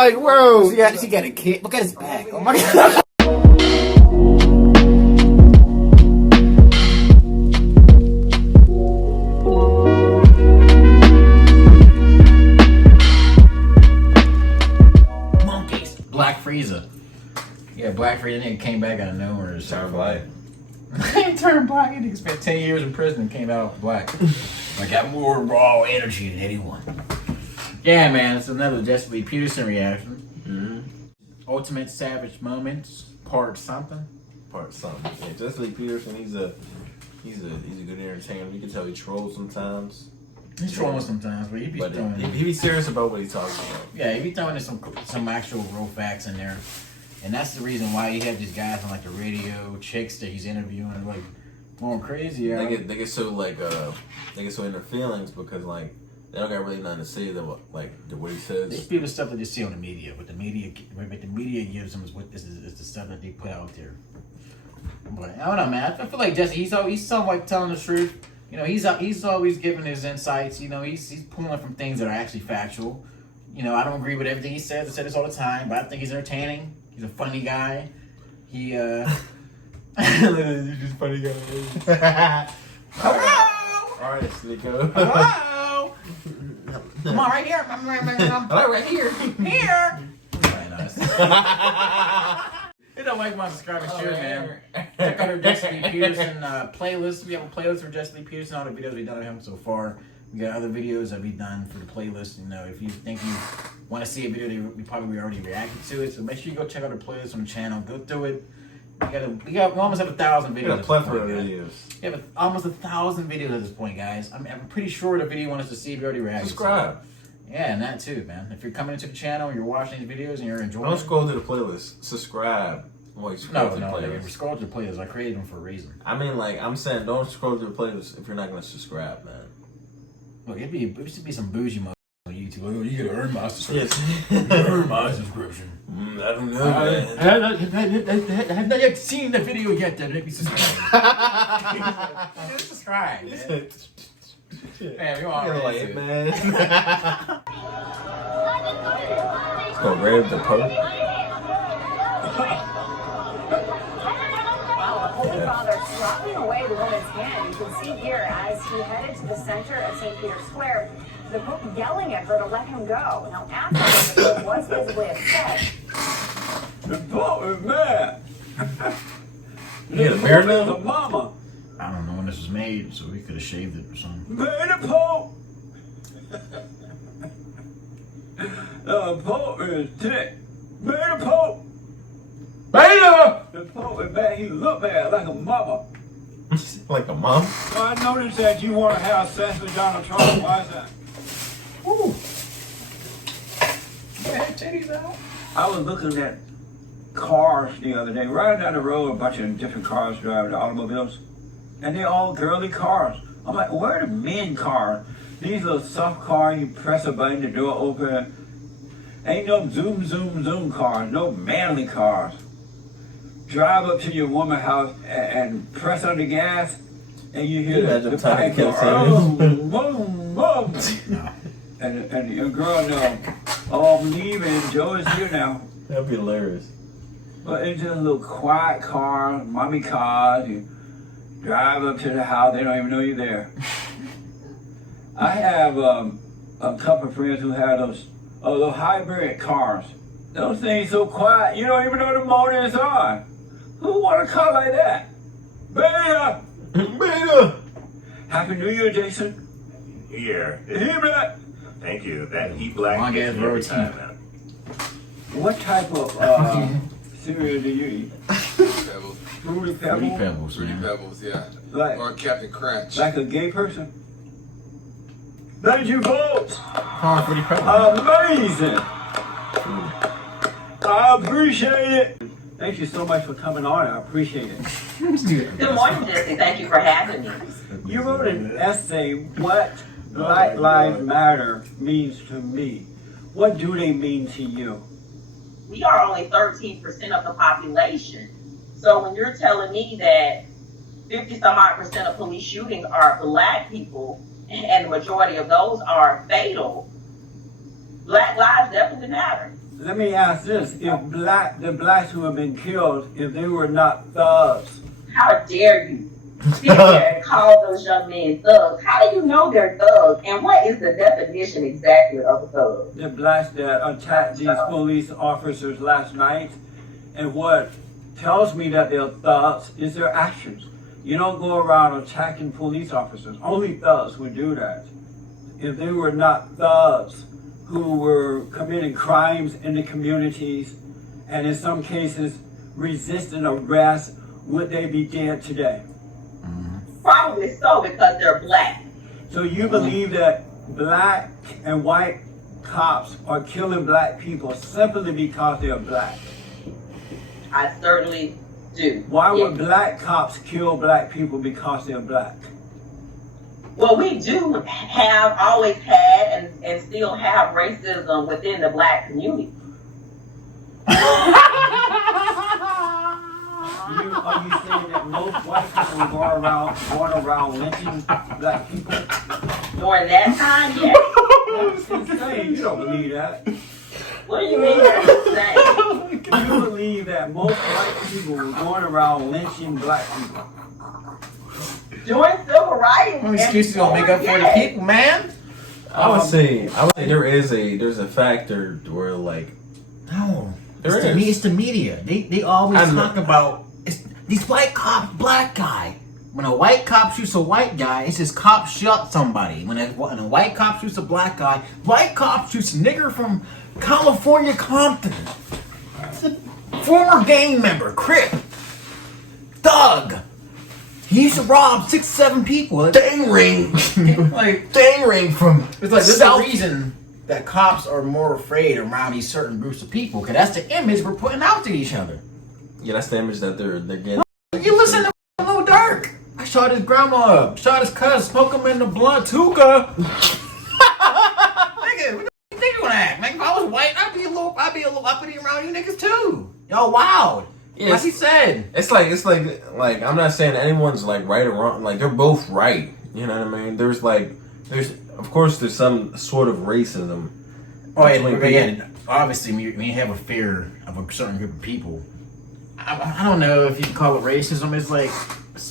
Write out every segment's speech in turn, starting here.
like, bro, yeah, she got a kid. Look at his back. Oh my god. Monkeys. Black Frieza. Yeah, Black Frieza nigga came back out of nowhere. Turned black. He turned black. He spent 10 years in prison and came out black. I got more raw energy than anyone. Yeah, man, it's another Jesse Peterson reaction. Mm-hmm. Ultimate Savage Moments, part something. Part something. Yeah, Jesse Peterson, he's a good entertainer. You can tell he trolls sometimes. He's trolling sometimes, but he be serious about what he's talking about. Yeah, he be throwing in some actual real facts in there. And that's the reason why you have these guys on like the radio, chicks that he's interviewing, like going crazy. Yeah, they get so like they get so in their feelings because like they don't got really nothing to say that what he says. They spew the stuff that you see on the media, but the media gives them is the stuff that they put out there. But I don't know, man. I feel like Jesse, he's somewhat telling the truth. You know, he's always giving his insights. You know, he's pulling from things that are actually factual. You know, I don't agree with everything he says. I say this all the time, but I think he's entertaining. He's a funny guy. He's a funny guy. Hello! Alright, Nico. Hello! Come on, right here. Right here. Here! Alright, nice. Hit that like, button, subscribe, and share, man. Check out our Jesse Peterson playlist. We have a playlist for Jesse Peterson, all the videos we've done of him so far. We got other videos that we've done for the playlist. You know, if you think you want to see a video, we probably already reacted to it. So make sure you go check out the playlist on the channel. Go through it. We almost have 1,000 videos. We got a plethora of videos. We have almost 1,000 videos at this point, guys. I'm pretty sure the video you want us to see, we already reacted. Subscribe. Yeah, and that too, man. If you're coming into the channel and you're watching these videos and you're enjoying Don't scroll to the playlist. Subscribe. Wait, scroll to the playlist. Scroll to the playlist. I created them for a reason. I mean, like, I'm saying don't scroll to the playlist if you're not going to subscribe, man. Look, it should be some bougie mode on YouTube. Oh, you gotta earn my subscription. Yes. You gotta earn my subscription. I don't know, man. I have not yet seen the video yet that make me subscribe. Just subscribe, man. Man, we all like, man. Let's go grab the Pope. Holy Father slapping away the woman's hand. You can see here as he headed to the center of St. Peter's Square, the Pope yelling at her to let him go. Now, after the was his way of saying, the Pope is mad. The Pope is a mama. I don't know when this was made, so we could have shaved it or something. The Pope. The Pope is tick. The Pope. Beta! The Pope is bad. He look bad like a mama. Like a mom? I noticed that you want to have sex with Donald Trump. Why is that? Woo! Yeah, titties out. I was looking at cars the other day, riding down the road, a bunch of different cars driving, automobiles, and they're all girly cars. I'm like, where are the men cars? These little soft cars, you press a button, the door open. Ain't no zoom, zoom, zoom cars, no manly cars. Drive up to your woman's house and press on the gas, and you hear the pipe go, boom, boom, boom. And your girl know, oh, I'm leaving, Joe is here now. That'd be hilarious. But it's just a little quiet car, mommy cars. You drive up to the house, they don't even know you're there. I have a couple of friends who have those hybrid cars. Those things so quiet, you don't even know the motor is on. Who want a car like that? Beta! Beta! Happy New Year, Jason. Here. Hear that? Thank you. That heat black Long gets ass me every road time, teeth. man. What type of cereal do you eat? Pebbles. Fruity Fruity Pebbles? Pebbles, Fruity man. Pebbles, yeah. Like, Or Captain Crunch. like a gay person? Thank you, folks. Fruity Pebbles. Amazing. I appreciate it. Thank you so much for coming on. I appreciate it. Good morning, Jesse. Thank you for having me. You wrote an essay, What Black Lives Matter Means to Me. What do they mean to you? We are only 13% of the population. So when you're telling me that 50-some-odd% of police shootings are black people, and the majority of those are fatal, black lives definitely matter. let me ask this: if the blacks who have been killed, if they were not thugs, How dare you sit there and call those young men thugs? How do you know they're thugs? And what is the definition exactly of a thug? the blacks that attacked these police officers last night, and what tells me that they're thugs is their actions. You don't go around attacking police officers. Only thugs would do that. If they were not thugs who were committing crimes in the communities and in some cases resisting arrest, would they be dead today? Probably so, because they're black. So you believe that black and white cops are killing black people simply because they're black? I certainly do. Why Yeah. would black cops kill black people because they're black? Well, we do have, always had, and still have racism within the black community. Are you saying that most white people are going around lynching black people? During that time, yes. That's insane. You don't believe that. What do you mean that's insane? You believe that most white people were going around lynching black people? During civil rights. No excuses gonna make up for the people, man. I would say there's a factor where like No, There it's, is. it's the media. They always I'm- talk about these white cops, black guy. When a white cop shoots a white guy, it's just cop shot somebody. When a white cop shoots a black guy, white cop shoots a nigger from California, Compton. It's a former gang member, Crip, thug. He used to rob 6, 7 people. dang ring, Like dang ring from it's like there's a South. reason that cops are more afraid around these certain groups of people, because that's the image we're putting out to each other. Yeah, that's the image that they're getting. You listen to Lil Durk. I shot his grandma up, shot his cousin, smoke him in the blunt, Tuka. Nigga, what the think you gonna act? Like if I was white, I'd be a little uppity around you niggas too. Y'all wild. Yeah, Like he said. It's like I'm not saying anyone's like right or wrong. Like they're both right. You know what I mean? There's of course there's some sort of racism. Oh yeah, between but yeah, people. obviously when you have a fear of a certain group of people, I don't know if you can call it racism. It's like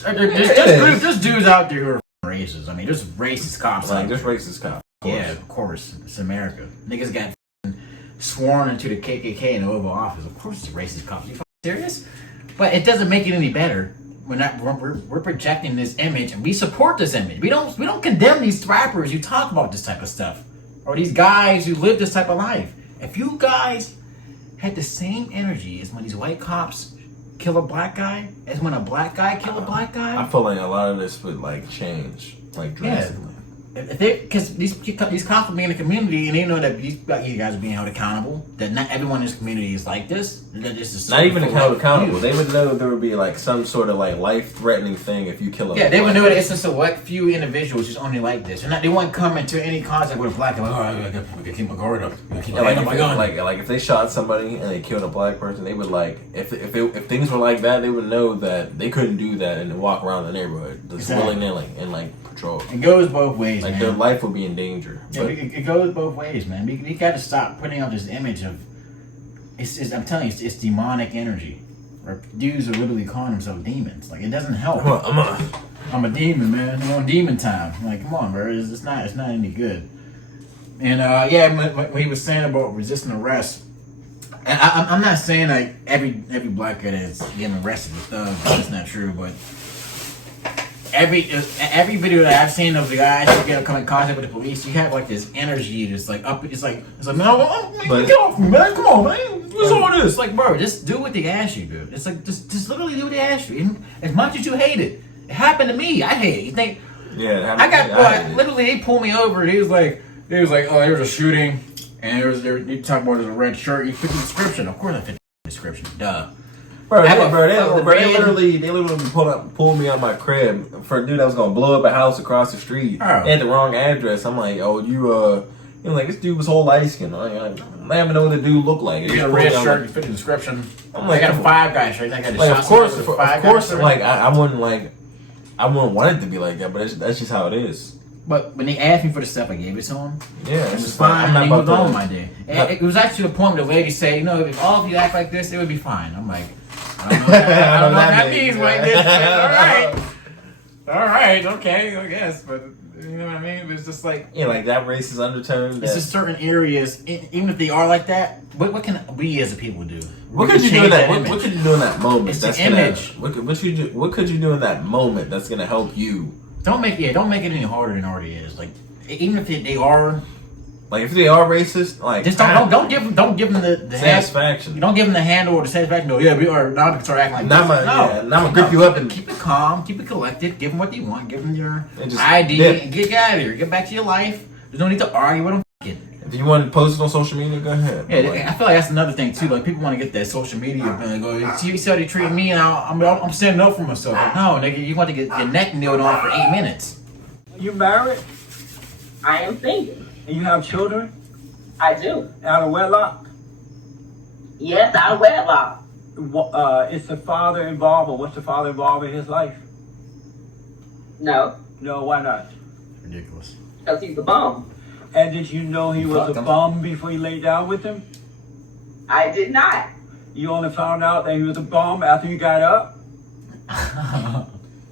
there's dudes out there who are racist. I mean, there's racist cops. Like out there's there. racist cops. Yeah, of course. It's America. Niggas got sworn into the KKK in the Oval Office. Of course, it's racist cops. You serious? But it doesn't make it any better. We're projecting this image, and we support this image. We don't condemn these rappers who talk about this type of stuff, or these guys who live this type of life. If you guys had the same energy as when these white cops kill a black guy, as when a black guy kill a black guy, I feel like a lot of this would like change, like drastically. because these cops will be in the community and they know that you guys are being held accountable. That not everyone in this community is like this. That this is Not even held accountable. They would know there would be like some sort of like life-threatening thing if you kill a Yeah, they would black know that person. it's just a select few individuals who's only like this. They won't come into any contact with a black guy. Like, oh, I gotta keep my guard up. I gotta keep Yeah, my like, hand on my gun. like if they shot somebody and they killed a black person, they would like if things were like that, they would know that they couldn't do that and walk around the neighborhood just Exactly. willy-nilly and like patrol. It goes both ways, Like man. their life would be in danger. Yeah, But it goes both ways, man. We got to stop putting out this image of it's I'm telling you, it's demonic energy. Or dudes are literally calling themselves demons. Like it doesn't help. I'm a demon, man. I'm on demon time. Like, come on, bro. It's not any good. And what he was saying about resisting arrest. And I'm not saying like every black guy that's getting arrested is thug. That's not true, but every video that I've seen of the guys who come in contact with the police, you have like this energy that's like up. It's like man, get off me, man. Come on, man. What's all this? Like, bro, just do what they ask you, dude. It's like just literally do what they ask you. And as much as you hate it, it happened to me. I hate it. You think? yeah, I got literally. They pulled me over. He was like, oh, there was a shooting, and you talking about there's a red shirt. You fit the description. Of course, I fit the description. Duh. Bro, I have a they fucking literally pulled me out my crib for a dude that was gonna blow up a house across the street. Oh. They had the wrong address. I'm like, oh, you know, like this dude was whole light skin. I don't even know what the dude looked like. You got a red shirt. You fit the description. I'm like, I got a Five Guy shirt. I got like, of course, Five like Guy shirt. I wouldn't want it to be like that, but that's just how it is. But when they asked me for the stuff, I gave it to him. Yeah, It it's was just like, fine. I'm not And he about moved on to. my day. And it was actually a point where the lady said, if all of you act like this, it would be fine. I'm like, I don't know what that means. Like this. All right, okay, I guess. But you know what I mean? It's just like Yeah, like that racist undertone. it's just certain areas, even if they are like that. What can we as a people do? What We could can you do in change that? What image. could you do in that moment? It's that's the gonna, image. What could you do in that moment that's gonna help you? Don't make it any harder than it already is. Like even if they are, Like if they are racist, like just don't give them the satisfaction. You don't give them the handle or the satisfaction. No, yeah, we are now to start acting like Not this. my, yeah, not gonna grip you up and keep it calm, keep it collected, give them what they want, give them your And just ID, dip. and get out of here. Get back to your life. There's no need to argue with them. If you want to post it on social media, go ahead. Yeah, Like, I feel like that's another thing too. Like people want to get that social media and go, see how they treat me, and I'm standing up for myself. Like, no, nigga, you want to get your neck kneeled on for 8 minutes. You married I am single. and you have children I do. out of wedlock? Yes, I wedlock. Is the father involved, or what's the father involved in his life? No, No, why not? Ridiculous. because he's a bum. And did you know he was Fuck a him. bum before you laid down with him? I did not. You only found out that he was a bum after you got up?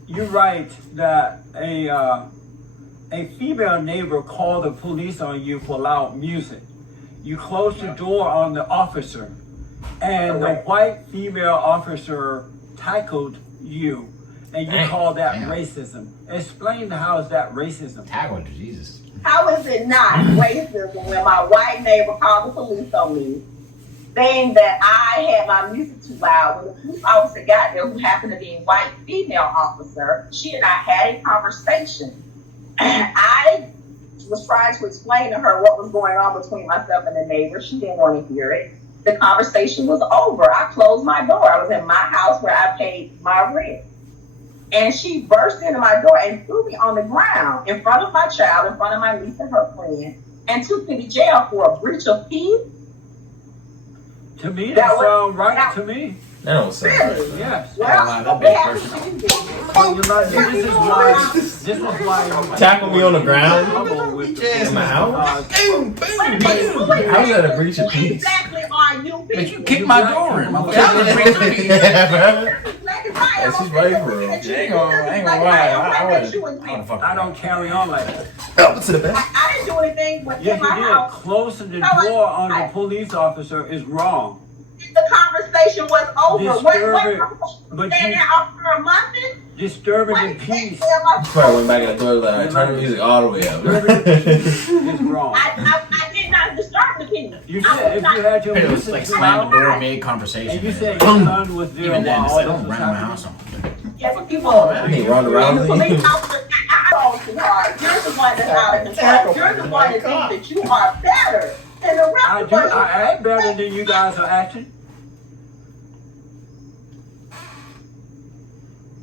You write that a female neighbor called the police on you for loud music. You closed the door on the officer, and the white female officer tackled you, and you Damn, called that damn. racism. Explain how is that racism? Tackle, Jesus. How is it not racism when my white neighbor called the police on me, saying that I had my music too loud? When the police officer got there, who happened to be a white female officer, she and I had a conversation. I was trying to explain to her what was going on between myself and the neighbor. She didn't want to hear it. The conversation was over. I closed my door. I was in my house where I paid my rent. And she burst into my door and threw me on the ground in front of my child, in front of my niece and her friend, and took me to jail for a breach of peace. To me, That that was- sounds right that- to me. that don't sound right. Really? Yes. Wow, Well, that what big happened person. to you? Well, you're right. This is why. Tackle me on the ground? In In my house? Boom, boom, boom. How is that a breach of peace? Exactly are you But you people? kicked my door in. My Yeah, bro. Yeah, she's right for real. I ain't gonna lie. I don't carry on like that. Up to the back. I didn't do anything Yes, within my you did. house. Closing the No, I- door on the I- police officer is wrong. The conversation was over. Disturbing, What? but Stand you there out for a month? disturbing the peace You probably went back and thought like, turn the music all the way up. is wrong. I did not disturb the peace. You I said was if not- you had your It was music like too slammed the door loud, and made conversation. and you man. said your son was there Even then, while it's all like, this don't was run my happening. house. Yes, you Come on, were. man. I need Ronda And the police Rousey. officer, I too hard. You're the one that's out of control. You're the one that thinks that you are better than the rest I of do. us. I act better than you guys are acting.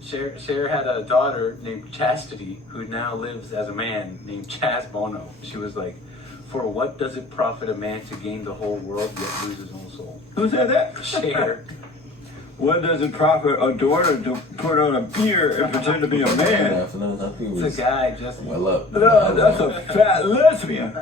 Cher had a daughter named Chastity who now lives as a man named Chaz Bono. She was like, "For what does it profit a man to gain the whole world yet lose his own soul?" Who said that? Cher. What does it profit a daughter to put on a beard and pretend to be a man? It's a guy just. Well up. No, that's a fat lesbian.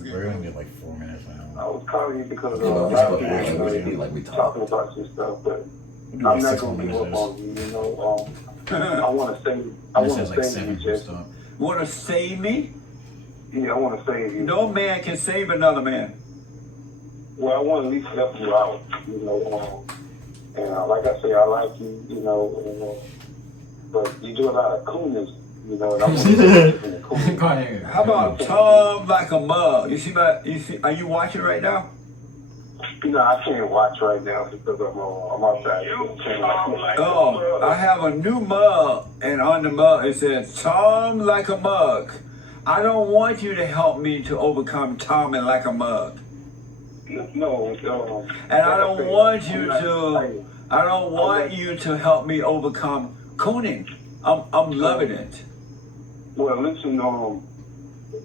We're gonna get like 4 minutes now. I was calling you because You know, a just lot of go people back are and be like we talk. talking about some stuff, but We'll do like I'm not 6 more gonna give minutes. up on you. You know, I want to say, I This want has to like say 7 you, Jesse. stuff. Want to save me? Yeah, I want to save you. No man can save another man. Well, I want to at least help you out. You know, and like I say, I like you. You know, but you do a lot of coolness. You know, and I want to get from the coolness. How about Tom like a mug? You see my? You see? Are you watching right now? You know, I can't watch right now because I'm outside. Oh, I have a new mug, and on the mug it says "Tom like a mug." I don't want you to help me to overcome Tom and like a mug, No, and I don't want you to. I don't want you to help me overcome cooning. I'm loving it. Well, listen,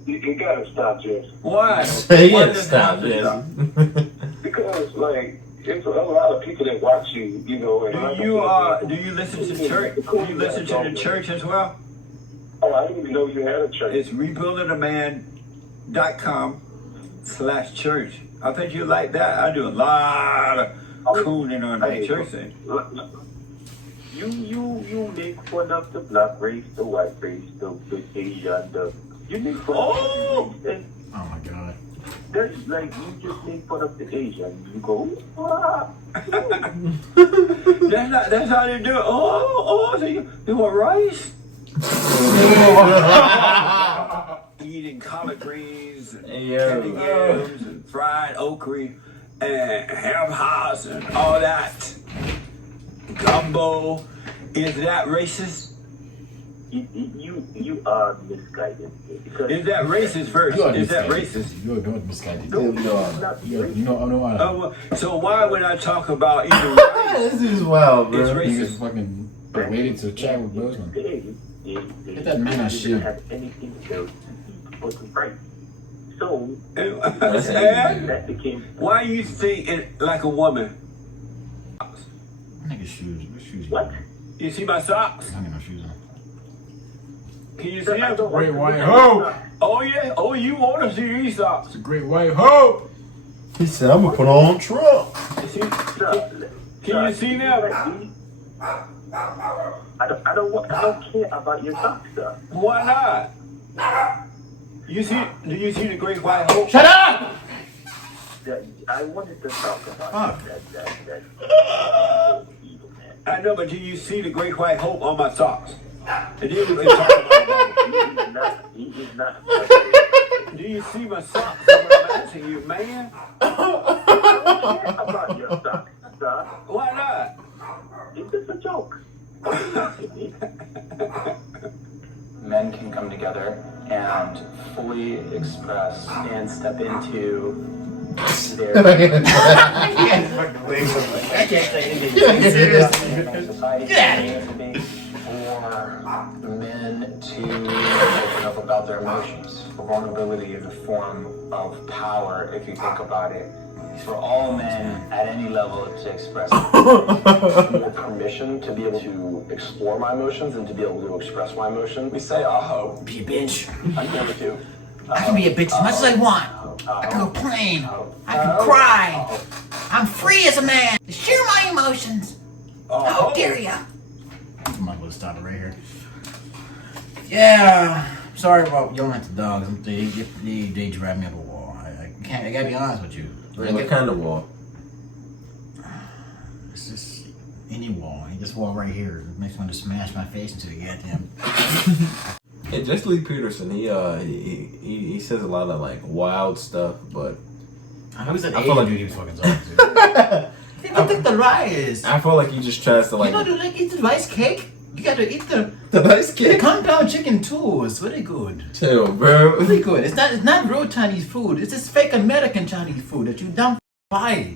you gotta stop, Jesse. Why? He Why had to does it stop have to this. Because, like, there's a lot of people that watch you, you know. And like I Do you said, do you listen to church? Do you listen to the church as well? I Oh, I didn't even know you had a church. It's rebuildingaman.com/church. I think you like that. I do a lot of cooning on that church thing. You make fun of the black race, the white race, the Asian, you make fun of the Oh my god. That's like you just make fun of the Asian. You go, ah. That's how they do it. So you want rice? Eating collard greens and candy yams and fried okra and ham hocks and all that. Gumbo. Is that racist? You are misguided. Is that racist first? You are Is that misguided. racist? You're not misguided. No, You are. it's not You racist. know, So why would I talk about eating rice? This is wild, bro. It's Niggas racist. fucking waiting to chat with Bozeman. They Get that man on didn't shit. have anything to eat but rice. So And that became why you think it like a woman? Nigga shoes. What shoes? what? You see my socks? I don't got no shoes on. Can you I see them? don't want Great to white look at hope. it. Oh yeah. Oh, you want to see these socks? It's a great white hope. He said, I'm gonna put on Trump. You see? Sir, Can you see them? I don't care about your socks, sir. Why not? Do you see the great white hope? Shut up! I wanted to talk about Fuck. that evil man. I know, but do you see the great white hope on my socks? And then we can talk about that. He is not. Do you see my socks? That's what I'm asking you, man. I don't care about your socks, sir. Why not? It's just a joke. Men can come together and fully express and step into their society for men to open up about their emotions. Vulnerability is a form of power, if you think about it. For all men at any level to express more permission to be able to explore my emotions and to be able to express my emotions. We say, oh, Be a bitch. I can never do. I can be a bitch as much as I want. I can complain. I can cry. I'm free as a man to share my emotions. How dare ya? I'm not gonna stop it right here. Yeah. Sorry about yelling at the dogs. They drive me up a wall. I can't. I gotta be honest with you. What kind of wall? It's just any wall. This wall right here makes me want to smash my face into the goddamn. Hey, just Lee Peterson. He says a lot of like wild stuff, but Who's that I Asian feel like- dude he was fucking talking to? They don't think the rice. I feel like he just tries to like. You know, do like eat the rice cake? You gotta eat the rice compound chicken too. It's very good. Chill, bro. Really good. It's not real Chinese food. It's this fake American Chinese food that you dumb buy.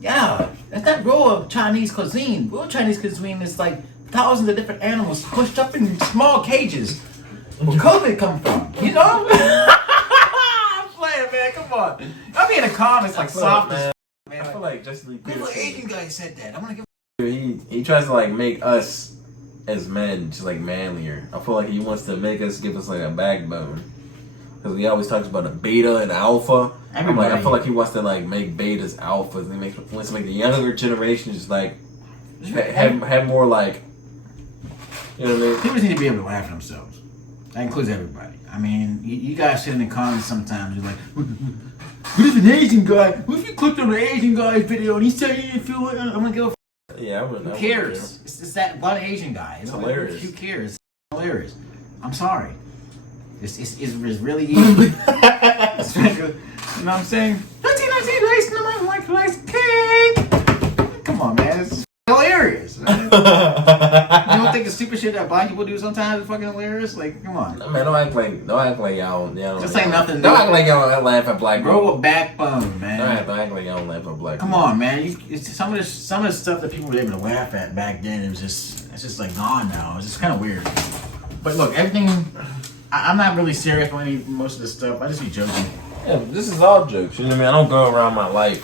Yeah, it's not real Chinese cuisine. Real Chinese cuisine is like thousands of different animals pushed up in small cages. Where COVID come from? You know? I'm playing, man. Come on. I mean, the comments like soft as I feel like just Lee Little Peterson. Asian guy said that. I'm gonna give. He tries to like make us as men just like manlier. I feel like he wants to make us, give us like a backbone. Because he always talks about a beta and alpha. I'm like, I feel like he wants to like make betas alphas. And he wants to make the younger generation just like have more like, you know what I mean? People just need to be able to laugh at themselves. That includes everybody. I mean, you guys sit in the comments sometimes. You're like, what if an Asian guy? What if you clicked on an Asian guy's video and he said he didn't feel it? I'm gonna go. Yeah, I wouldn't. Who cares? It's that one Asian guy. It's hilarious. Who cares? It's hilarious. I'm sorry. It's really easy. It's really good. You know what I'm saying? Rice, no one likes rice cake. Come on, man. It's hilarious. Man. You don't think the stupid shit that black people do sometimes is fucking hilarious? Like, come on. Man, don't act like y'all. Just ain't nothing. Don't act like y'all laugh at black people. Grow a backbone, man. Don't act like y'all laugh at black Come people. on, man. It's some of the stuff that people were able to laugh at back then, it's just like gone now. It's just kind of weird. But look, everything. I'm not really serious about most of this stuff. I just be joking. Yeah, this is all jokes. You know what I mean? I don't go around my life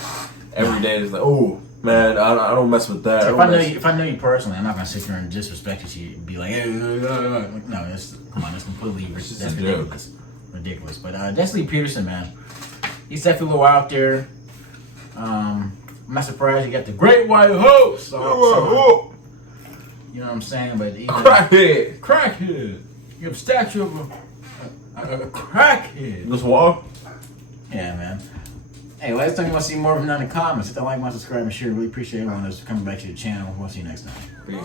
every day is like, oh man, I don't mess with that. If I know you personally, I'm not gonna sit here and disrespect you and be like, hey, no, that's completely ridiculous. Ridiculous. But definitely Peterson, man. He's definitely a little out there. I'm not surprised he got the Great White Hope. So, you know what I'm saying? But crackhead. You have a statue of a crackhead. This wall. Yeah, man. Hey, last time you want to see more of them in the comments, hit that like, subscribe, and share. Really appreciate everyone that's coming back to the channel. We'll see you next time. Peace.